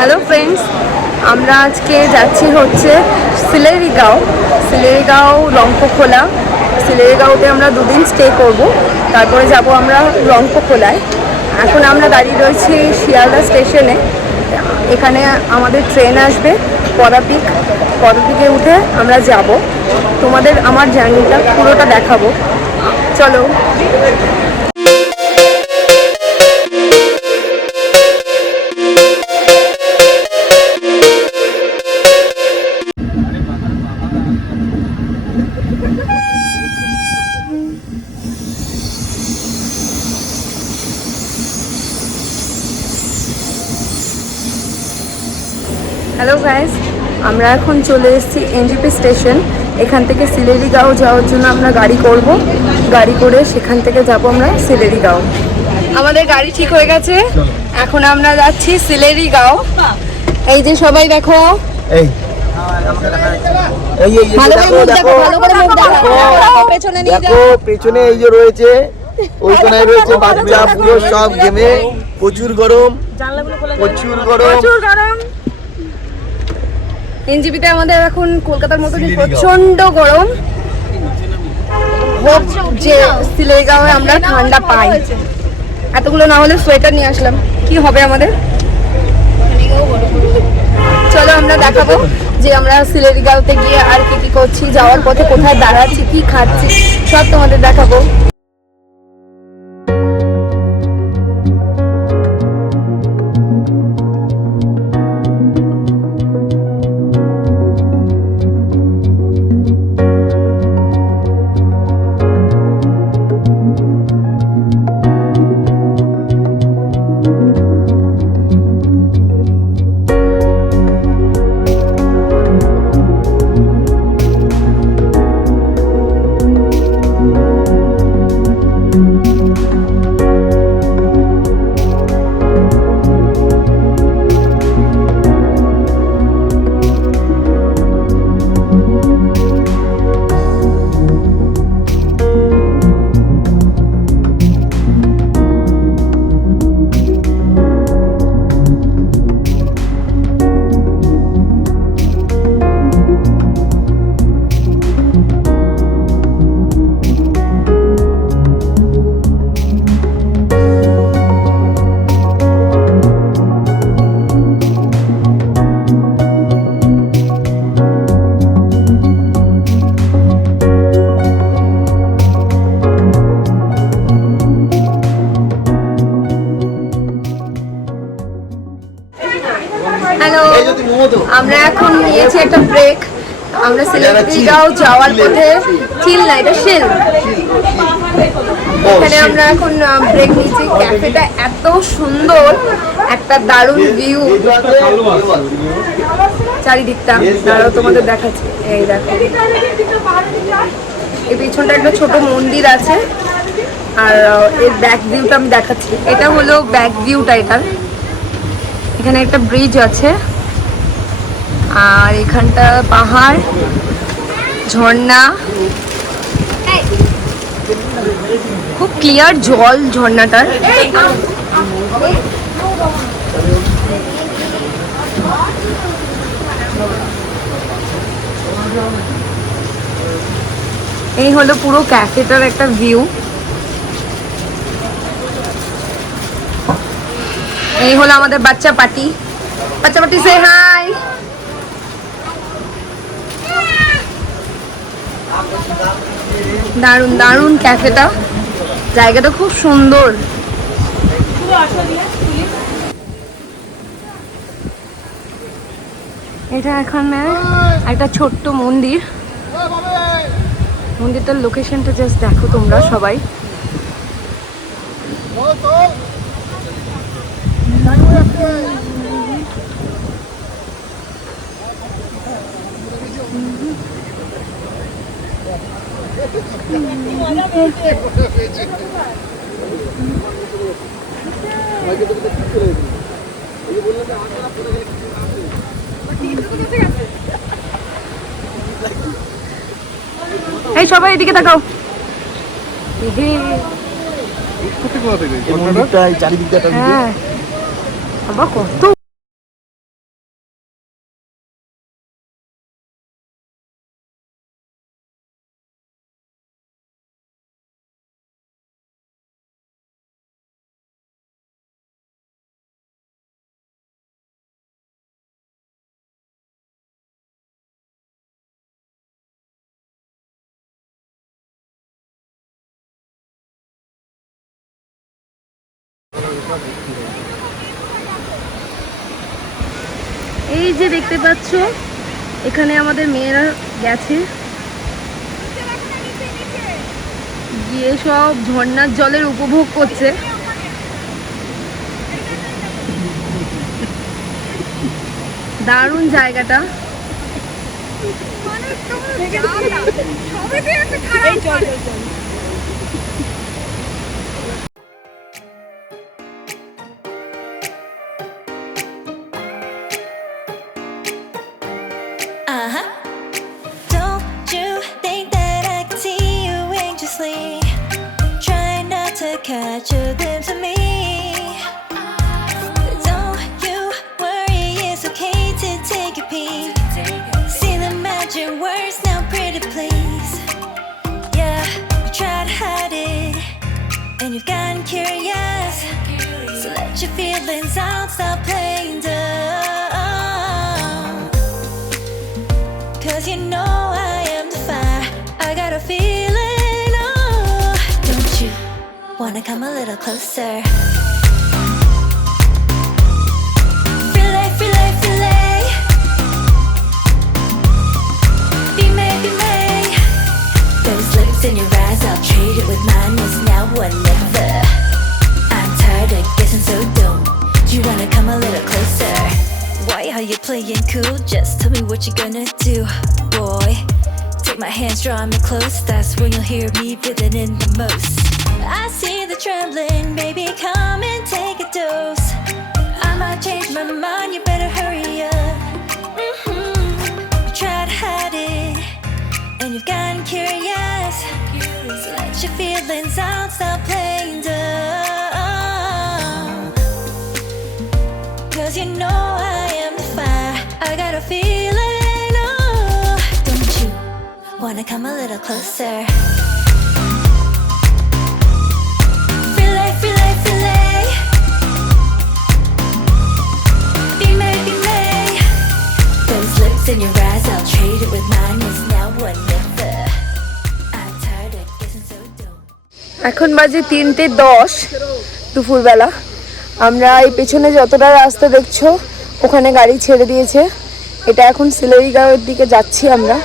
Hello friends, আমরা আজকে যাচ্ছি হচ্ছে সিলেরিগাঁও রংপুখোলা। সিলেরিগাঁওতে আমরা দুদিন স্টে করব, তারপরে যাব আমরা রংপুখোলায়। এখন আমরা দাঁড়িয়ে রয়েছি শিয়ালদা স্টেশনে। এখানে আমাদের ট্রেন আসবে পদাতিকে উঠে আমরা যাব। তোমাদের আমার জার্নিটা পুরোটা দেখাবো, চলো। হ্যালো গাইস, আমরা এখন চলে এসেছি এনজিপি স্টেশন। এখান থেকে সিলেরিগাঁও যাওয়ার জন্য আমরা গাড়ি করে সেখান থেকে যাব আমরা সিলেরিগাঁও। আমাদের গাড়ি ঠিক হয়ে গেছে, এখন আমরা যাচ্ছি সিলেরিগাঁও। এই যে সবাই দেখো, পেছনে এই যে রয়েছে, ওইখানে রয়েছে বাচ্চা পুরো সব গেমে। প্রচুর গরম। এনজিপিতে আমাদের এখন কলকাতার মতো প্রচন্ড গরম। হোপ যে সিলেরিগাঁওয়ে আমরা ঠান্ডা পাই। এতগুলো না হলে সোয়েটার নিয়ে আসলাম, কি হবে আমাদের। চলো আমরা দেখাবো যে আমরা সিলেরিগাঁওতে গিয়ে আর কি করছি, যাওয়ার পথে কোথায় দাঁড়াচ্ছি, কি খাচ্ছি, সব তোমাদের দেখাবো। হ্যালো, আমরা এখন নিয়েছি একটা ব্রেক। আমরা সিলেরিগাঁও যাওয়ার পথে এখানে আমরা এখন ব্রেক নিয়েছি। ক্যাফেটা এত সুন্দর, একটা দারুণ ভিউ চারিদিকটা। দাঁড়াও তোমাদের দেখাচ্ছি, এই দেখো এই পিছনটা একটা ছোট মন্দির আছে, আর এর ব্যাক ভিউটা আমি দেখাচ্ছি। এটা হলো ব্যাক ভিউটা এটার। এখানে একটা ব্রিজ আছে, আর এখানটা পাহাড়, ঝর্ণা, খুব ক্লিয়ার জল ঝর্ণাটার। এই হলো পুরো ক্যাফেটার একটা ভিউ। এই হলো আমাদের বাচ্চা পার্টি সে হাই। দারুন দারুন ক্যাফেটা, জায়গাটা খুব সুন্দর। এটা এখানে একটা ছোট্ট মন্দিরটার লোকেশনটা জাস্ট দেখো তোমরা সবাই। এই সবাই এদিকে তাকাও। চারিদিকটা কত এই যে দেখতে পাচ্ছ এখানে আমাদের মেয়েরা গেছে, গিয়ে সব ঝর্ণার জলের উপভোগ করছে। দারুণ জায়গাটা। Don't you think that I can see you anxiously? Try not to catch a glimpse of me. Don't you worry, it's okay to take a peek. See the magic words now, pretty please. Yeah, you try to hide it, and you've gotten curious. So let your feelings out, stop playing dumb. Cause you know I am the fire, I got a feeling, oh. Don't you wanna come a little closer? Relay, relay, relay. Be may, be may. Those lips in your eyes, I'll trade it with mine. It's now or never. I'm tired of guessing so dumb. Do you wanna come a little closer? Why are you playing cool? Just tell me what you're gonna do, boy. Take my hands, draw me close. That's when you'll hear me feeling in the most. I see the trembling, baby, come and take a dose. I might change my mind, you better hurry up. You try to hide it, and you've gotten curious. So let your feelings out, stop playing dumb. Cause you know I am the fire, I got a feeling, oh. Don't you wanna come a little closer? Relay, relay, relay. Be may, be may. Those lips in your eyes, I'll trade it with mine. It's now or never. I'm tired of guessing so dumb. এখন বাজে 3:10 দুপুরবেলা। আমরা এই পেছনে যতটা রাস্তা দেখছো ওখানে গাড়ি ছেড়ে দিয়েছে। এটা এখন সিলেরিগাঁওয়ের দিকে যাচ্ছি আমরা।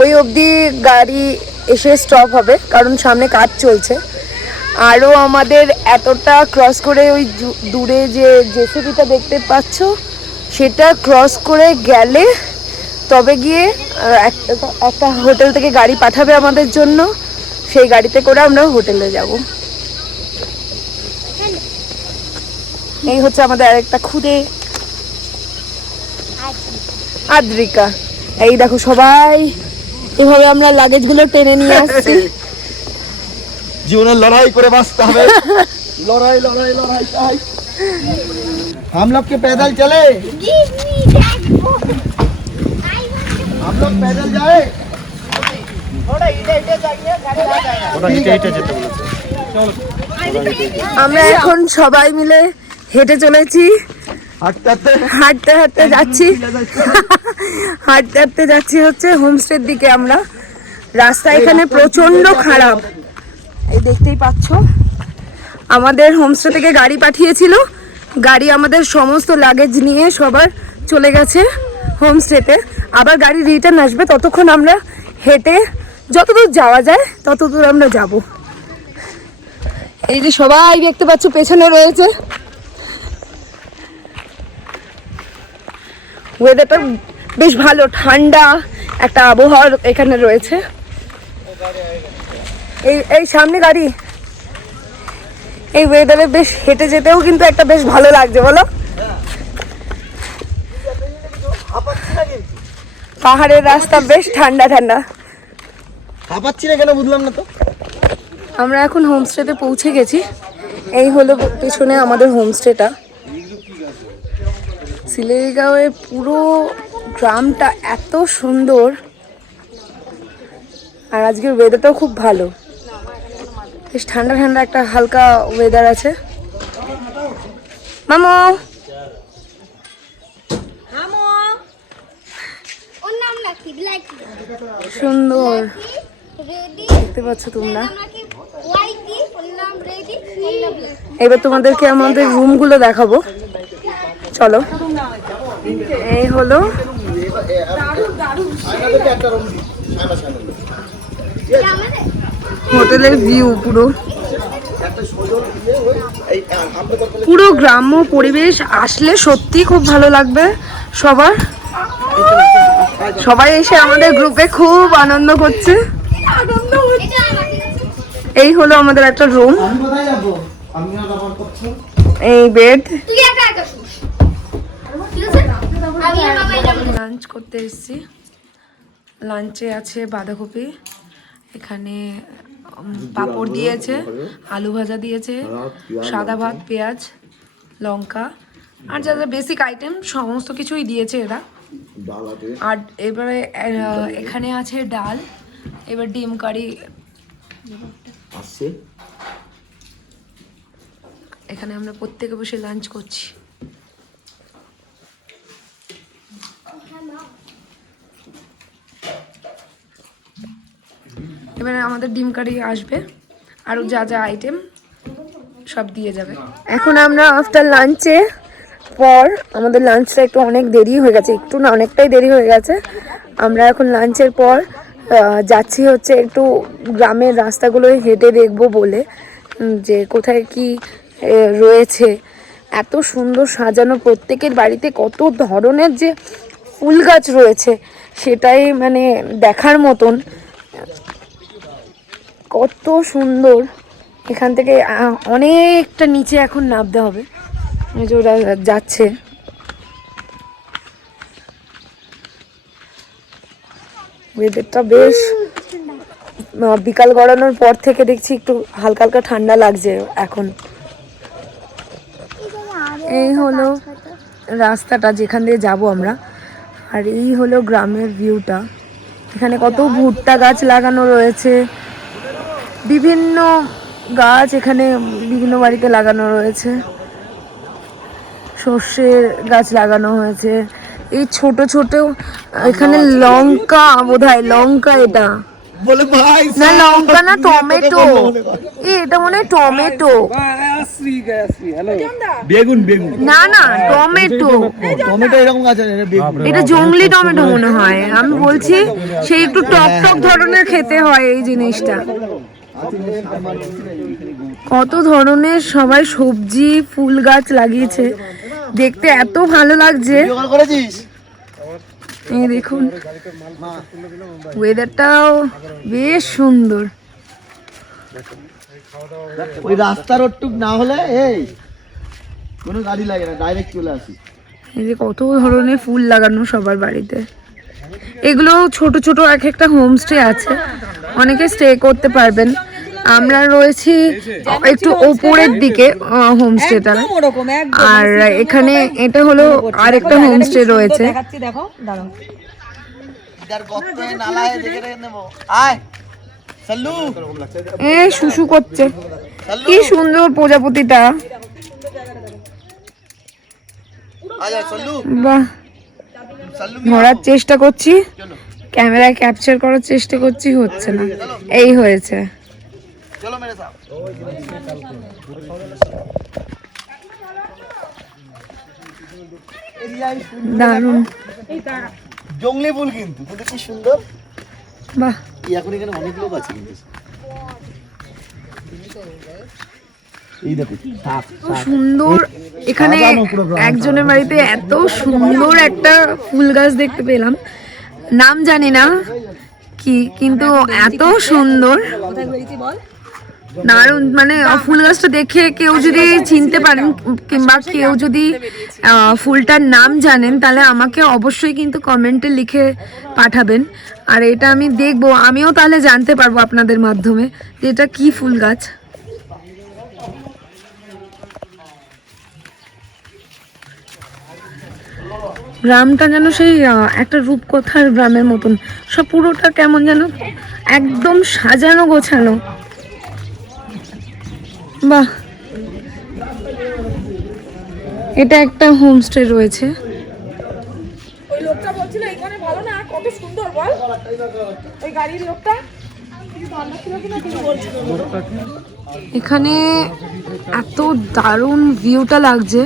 ওই অবধি গাড়ি এসে স্টপ হবে কারণ সামনে কাজ চলছে। আরও আমাদের এতটা ক্রস করে ওই দূরে যে জেসিবিটা দেখতে পাচ্ছ সেটা ক্রস করে গেলে তবে গিয়ে একটা হোটেল থেকে গাড়ি পাঠাবে আমাদের জন্য। সেই গাড়িতে করে আমরা হোটেলে যাব। এই হচ্ছে আমাদের আরেকটা খুদে আদ্রিকা। এই দেখো সবাই এভাবে আমরা লাগেজগুলো টেনে নিয়ে আসছি। জীবনের লড়াই করে বাঁচতে হবে। লড়াই লড়াই লড়াই চাই। हम लोग के पैदल चले, हम लोग पैदल जाए। আমরা এখন সবাই মিলে হেঁটে চলেছি, হাঁটতে হাঁটতে যাচ্ছি হাঁটতে হাঁটতে যাচ্ছি হচ্ছে হোমস্টের দিকে। আমরা রাস্তা এখানে প্রচন্ড খারাপ, এই দেখতেই পাচ্ছ। আমাদের হোমস্টে থেকে গাড়ি পাঠিয়েছিল, গাড়ি আমাদের সমস্ত লাগেজ নিয়ে সবার চলে গেছে হোমস্টেতে। আবার গাড়ি রিটার্ন আসবে, ততক্ষণ আমরা হেঁটে যতদূর যাওয়া যায় ততদূর আমরা যাব। এই যে সবাই দেখতে পাচ্ছ পেছনে রয়েছে। ওয়েদারটা বেশ ভালো, ঠান্ডা একটা আবহাওয়া এখানে রয়েছে। এই সামনে গাড়ি, এই ওয়েদারে বেশ হেঁটে যেতেও কিন্তু একটা বেশ ভালো লাগছে, বলো? পাহাড়ের রাস্তা বেশ ঠান্ডা ঠান্ডা। হাঁপাচ্ছি না কেন বুঝলাম না তো। আমরা এখন হোমস্টেতে পৌঁছে গেছি। এই হলো পেছনে আমাদের হোমস্টেটা। সিলেরিগাঁওয়ের পুরো গ্রামটা এত সুন্দর, আর আজকের ওয়েদারটাও খুব ভালো, বেশ ঠান্ডা ঠান্ডা একটা হালকা ওয়েদার আছে। মামু সুন্দর দেখতে পাচ্ছ তোমরা। এবার তোমাদেরকে আমাদের রুমগুলো দেখাবো, চলো। এই হলো হোটেলের ভিউ, পুরো পুরো গ্রাম্য পরিবেশ। আসলে সত্যি খুব ভালো লাগবে সবার। সবাই এসে আমাদের গ্রুপে খুব আনন্দ করছে। এই হলো আমাদের একটা রুম, এই বেড। লাঞ্চ করতে এসেছি। লাঞ্চে আছে বাঁধাকপি, এখানে পাঁপড় দিয়েছে, আলু ভাজা দিয়েছে, সাদা ভাত, পেঁয়াজ, লঙ্কা আর যা যা বেসিক আইটেম সমস্ত কিছুই দিয়েছে এরা। আর এবারে এখানে আছে ডাল, এবার ডিম কারি আসছে। এখানে আমরা প্রত্যেকে বসে লাঞ্চ করছি। এবারে আমাদের ডিম কারি আসবে, আরও যা যা আইটেম সব দিয়ে যাবে। এখন আমরা আফটার লাঞ্চে পর, আমাদের লাঞ্চটা একটু অনেক দেরি হয়ে গেছে, একটু না অনেকটাই দেরি হয়ে গেছে। আমরা এখন লাঞ্চের পর যাচ্ছি হচ্ছে একটু গ্রামের রাস্তাগুলো হেঁটে দেখবো বলে, যে কোথায় কি রয়েছে। এত সুন্দর সাজানো, প্রত্যেকের বাড়িতে কত ধরনের যে ফুল গাছ রয়েছে সেটাই মানে দেখার মতন, কত সুন্দর। এখান থেকে অনেকটা নিচে এখন নামতে হবে, এই যে ওরা যাচ্ছে। ওয়েদারটা বেশ, বিকাল গড়ানোর পর থেকে দেখছি একটু হালকা হালকা ঠান্ডা লাগছে এখন। এই হলো রাস্তাটা যেখান দিয়ে যাব আমরা, আর এই হলো গ্রামের ভিউটা। এখানে কত ভুট্টা গাছ লাগানো রয়েছে, বিভিন্ন গাছ এখানে বিভিন্ন বাড়িতে লাগানো রয়েছে, সর্ষের গাছ লাগানো হয়েছে। এই ছোট ছোট এখানে লঙ্কা, বোধহয় লঙ্কা, এটা না লঙ্কা না টমেটো, এটা মনে হয় টমেটো, বেগুন বেগুন না না টমেটো, টমেটো এরকম গাছ আছে, এটা জংলি টমেটো মনে হয়। আমি বলছি সেই একটু টক টক ধরনের খেতে হয় এই জিনিসটা। কত ধরনের সবাই সবজি ফুল গাছ লাগিয়েছে, দেখতে এত ভালো লাগছে। এই দেখুন ওয়েদারটাও বেশ সুন্দর। ওই রাস্তার ওটুক না হলে এই কোনো গাড়ি লাগে না, ডাইরেক্ট চলে আসি। এই যে কত ধরনের ফুল লাগানো সবার বাড়িতে। এগুলো ছোট ছোট এক একটা হোমস্টে আছে, অনেকে স্টে করতে পারবেন। আমরা রয়েছি একটু ওপরের দিকে হোমস্টেটা, আর এখানে এটা হলো আরেকটা হোমস্টে রয়েছে। শুশু করছে, কি সুন্দর প্রজাপতিটা, বাহ। ধরার চেষ্টা করছি, ক্যামেরায় ক্যাপচার করার চেষ্টা করছি, হচ্ছে না। এই হয়েছে। দারুণ জংলি ফুল কিন্তু কি সুন্দর, বাহ। এখন এখানে অনেক লোক আছে কিন্তু। এই দেখো সুন্দর, এখানে একজনের বাড়িতে এত সুন্দর একটা ফুল গাছ দেখতে পেলাম, নাম জানি না কি, কিন্তু এত সুন্দর, দারুণ। মানে ফুল গাছটা দেখে কেউ যদি চিনতে পারেন কিংবা কেউ যদি ফুলটার নাম জানেন তাহলে আমাকে অবশ্যই কিন্তু কমেন্টে লিখে পাঠাবেন, আর এটা আমি দেখবো, আমিও তাহলে জানতে পারবো আপনাদের মাধ্যমে যে এটা কি ফুল গাছ। গ্রামটা যেন সেই একটা রূপকথার গ্রামের মতন, সব পুরোটা কেমন যেন একদম সাজানো গোছানো, বাহ। এটা একটা হোমস্টে রয়েছে। ওই লোকটা বলছিল এখানে ভালো না, কত সুন্দর বল, ওই গাড়ির লোকটা এখানে এত দারুণ ভিউটা লাগছে,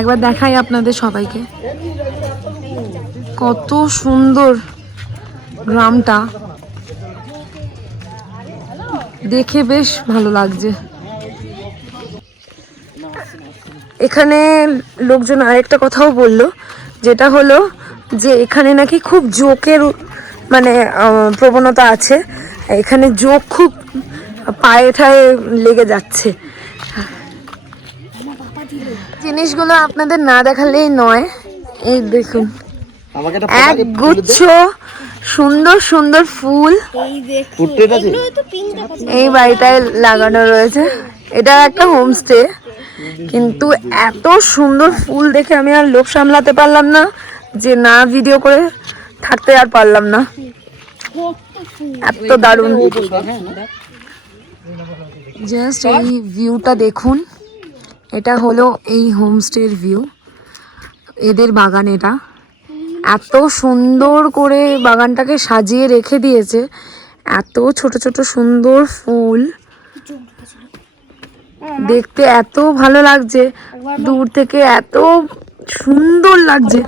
একবার দেখাই আপনাদের সবাইকে। কত সুন্দর গ্রামটা, দেখে বেশ ভালো লাগছে। এখানে লোকজন আরেকটা কথাও বললো, যেটা হলো যে এখানে নাকি খুব জোকের মানে প্রবণতা আছে। এখানে জোক খুব পায়ে ঠায়ে লেগে যাচ্ছে। জিনিসগুলো আপনাদের না দেখালেই নয়। এই দেখুন, এক গুচ্ছ সুন্দর সুন্দর ফুল এই বাড়িটায় লাগানো রয়েছে। এটা একটা হোমস্টে, কিন্তু এত সুন্দর ফুল দেখে আমি আর লোভ সামলাতে পারলাম না, যে না ভিডিও করে থাকতে আর পারলাম না। এত দারুণ, জাস্ট এই ভিউটা দেখুন। এটা হলো এই হোমস্টের ভিউ, এদের বাগান। এটা এত সুন্দর করে বাগানটাকে সাজিয়ে রেখে দিয়েছে, এত ছোট ছোট সুন্দর ফুল, দেখতে এত ভালো লাগছে। দূর থেকে এত সুন্দর লাগছে,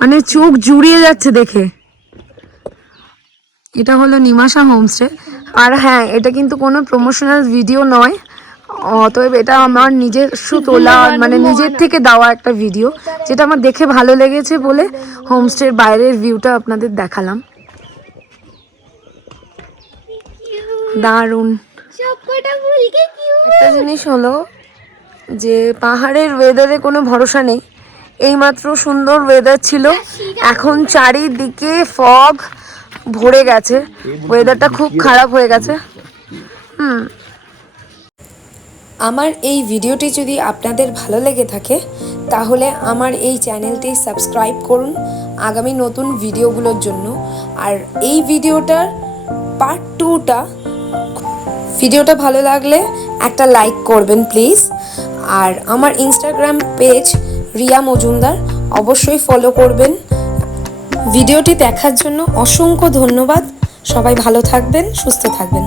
মানে চোখ জুড়িয়ে যাচ্ছে দেখে। এটা হলো নিমাশা হোমস্টে। আর হ্যাঁ, এটা কিন্তু কোনো প্রমোশনাল ভিডিও নয়, অতএব এটা আমার নিজস্ব তোলা, মানে নিজের থেকে দেওয়া একটা ভিডিও, যেটা আমার দেখে ভালো লেগেছে বলে হোমস্টের বাইরের ভিউটা আপনাদের দেখালাম। দারুণ। একটা জিনিস হলো যে পাহাড়ের ওয়েদারে কোনো ভরসা নেই। এইমাত্র সুন্দর ওয়েদার ছিল, এখন চারিদিকে ফগ ভরে গেছে, ওয়েদারটা খুব খারাপ হয়ে গেছে। আমার এই ভিডিওটি যদি আপনাদের ভালো লেগে থাকে, তাহলে আমার এই চ্যানেলটি সাবস্ক্রাইব করুন আগামী নতুন ভিডিওগুলোর জন্য। আর এই ভিডিওটার পার্ট 2টা, ভিডিওটা ভালো লাগলে একটা লাইক করবেন প্লিজ। আর আমার ইনস্টাগ্রাম পেজ রিয়া মজুমদার অবশ্যই ফলো করবেন। ভিডিওটি দেখার জন্য অসংখ্য ধন্যবাদ। সবাই ভালো থাকবেন, সুস্থ থাকবেন।